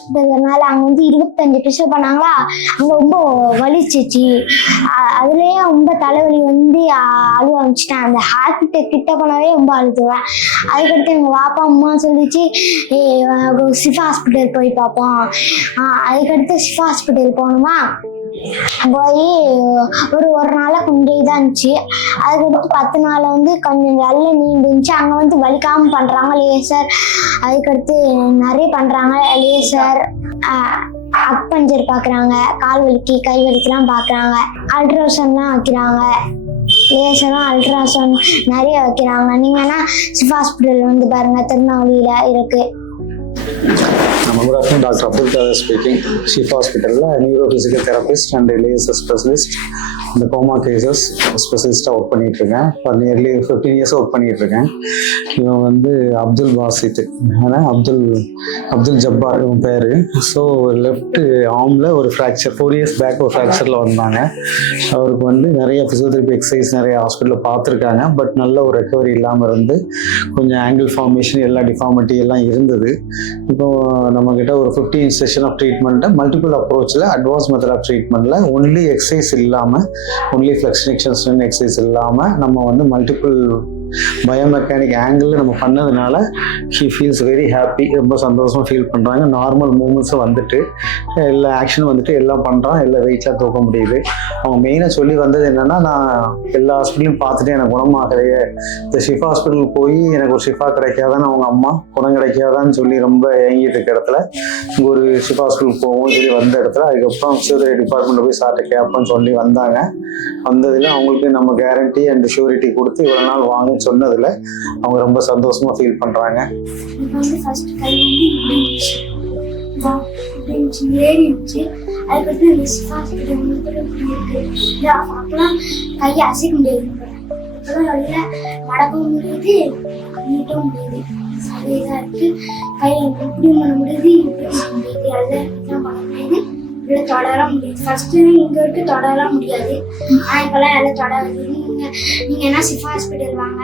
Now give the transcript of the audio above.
ஹாஸ்பிட்டல்னால அங்கே வந்து 25 டெஸ்ட் பண்ணாங்களா, அங்கே ரொம்ப வலிச்சிச்சு. அதுலேயே ரொம்ப தலைவலி வந்து அழுவ ஆரம்பிச்சிட்டேன். அந்த ஹாஸ்பிட்டல் கிட்ட போனாவே ரொம்ப அழுதுவேன். அதுக்கடுத்து எங்கள் பாப்பா அம்மா சொல்லிச்சு, சிஃபா ஹாஸ்பிட்டல் போய் பார்ப்போம். அதுக்கடுத்து சிஃபா ஹாஸ்பிட்டல் போகணுமா, போய் ஒரு நாளாக கொஞ்சம் இதாக இருந்துச்சு. அதுக்கடுத்து 10 நாள் வந்து கொஞ்சம் வெள்ளை நீண்டுச்சு. அங்கே வந்து வலிக்காமல் பண்ணுறாங்க லேசர். அதுக்கடுத்து நிறைய பண்ணுறாங்க லேசர், அக்பஞ்சர் பார்க்குறாங்க, கால் வலிக்கு கை வலிக்கெலாம் பார்க்குறாங்க, அல்ட்ராசவுண்ட்லாம் வைக்கிறாங்க, லேசரும் அல்ட்ராசவுண்ட் நிறைய வைக்கிறாங்க. நீங்கன்னா சிஃபா ஹாஸ்பிட்டல் வந்து பாருங்கள், திருநெல்வேலியில் இருக்குது. Good afternoon, Dr. Abdul Qadir speaking. Shifa Hospital, neurophysical therapist and laser specialist. இந்த கோமா கேசஸ் ஸ்பெஷலிஸ்டாக ஒர்க் பண்ணிட்டு இருக்கேன். ஃபார் நியர்லி 15 இயர்ஸ் ஒர்க் பண்ணிட்டு இருக்கேன். இவன் வந்து அப்துல் பாசித், அப்துல் ஜப்பார் இவன் பேர். ஸோ லெஃப்ட் ஆர்மில் ஒரு ஃப்ராக்சர் 4 இயர்ஸ் பேக் ஒரு ஃப்ராக்சரில் வந்தாங்க. அவருக்கு வந்து நிறைய ஃபிசியோதெரபி எக்ஸசைஸ் நிறைய ஹாஸ்பிட்டலில் பார்த்துருக்காங்க. பட் நல்ல ஒரு ரெக்கவரி இல்லாமல் இருந்து கொஞ்சம் ஆங்கிள் ஃபார்மேஷன் எல்லா டிஃபார்மிட்டி எல்லாம் இருந்தது. இப்போ நம்மக்கிட்ட ஒரு 15 செஷன் ஆஃப் ட்ரீட்மெண்ட்டை மல்டிபிள் அப்ரோச்சில் அட்வான்ஸ் மெத்தட் ஆஃப் ட்ரீட்மெண்ட்டில் ஒன்லி எக்ஸசைஸ் இல்லாமல், ஒன்லி ஃப்ளெக்ஷனேஷன்ஸ் எக்ஸசைஸ் இல்லாமல் நம்ம வந்து மல்டிபிள் பயோமெக்கானிக் ஆங்கிள் நம்ம பண்ணதுனால ஷீ ஃபீல்ஸ் வெரி ஹாப்பி. ரொம்ப சந்தோஷமாக ஃபீல் பண்ணுறாங்க. நார்மல் மூமெண்ட்ஸும் வந்துட்டு எல்லா ஆக்ஷனும் வந்துட்டு எல்லாம் பண்ணுறான், எல்லா வெயிட்ஸாக தூக்க முடியுது. அவங்க மெயினாக சொல்லி வந்தது என்னென்னா, நான் எல்லா ஹாஸ்பிட்டலையும் பார்த்துட்டு எனக்கு குணமாகலையே, இந்த ஷிஃபா ஹாஸ்பிட்டல் போய் எனக்கு ஒரு ஷிஃபா கிடைக்காதான்னு அவங்க அம்மா குணம் கிடைக்காதான்னு சொல்லி ரொம்ப ஏங்கிட்டு இருக்க இடத்துல இங்கே ஒரு ஷிஃபா ஹாஸ்பிட்டல் போவோம்னு சொல்லி வந்த இடத்துல அதுக்கப்புறம் ஃபிசியோதெரபி டிபார்ட்மெண்ட்டில் போய் சார்ட்ட கேட்போன்னு சொல்லி வந்தாங்க. வந்ததில் அவங்களுக்கு நம்ம கேரண்டி அண்ட் ஷூரிட்டி கொடுத்து இவ்வளோ நாள் வாங்க சொன்னதில் அவங்க ரொம்ப சந்தோஷமா ஃபீல் பண்றாங்க. கையை அசைக்க முடியாது, மடக்க முடியுது, நீட்ட முடியுது, அதேதான் இருக்கு. கையை இப்படி பண்ண முடியுது, இப்படி பண்ண முடியுது, எல்லாம் பண்ண முடியுது, இவ்வளோ தொடர முடியுது. ஃபர்ஸ்ட் இங்க இருக்கு தொடர முடியாது, ஆனா இப்பெல்லாம் எல்லாம் தொட. நீங்க என்ன சிஃபா ஹாஸ்பிட்டல் வாங்க,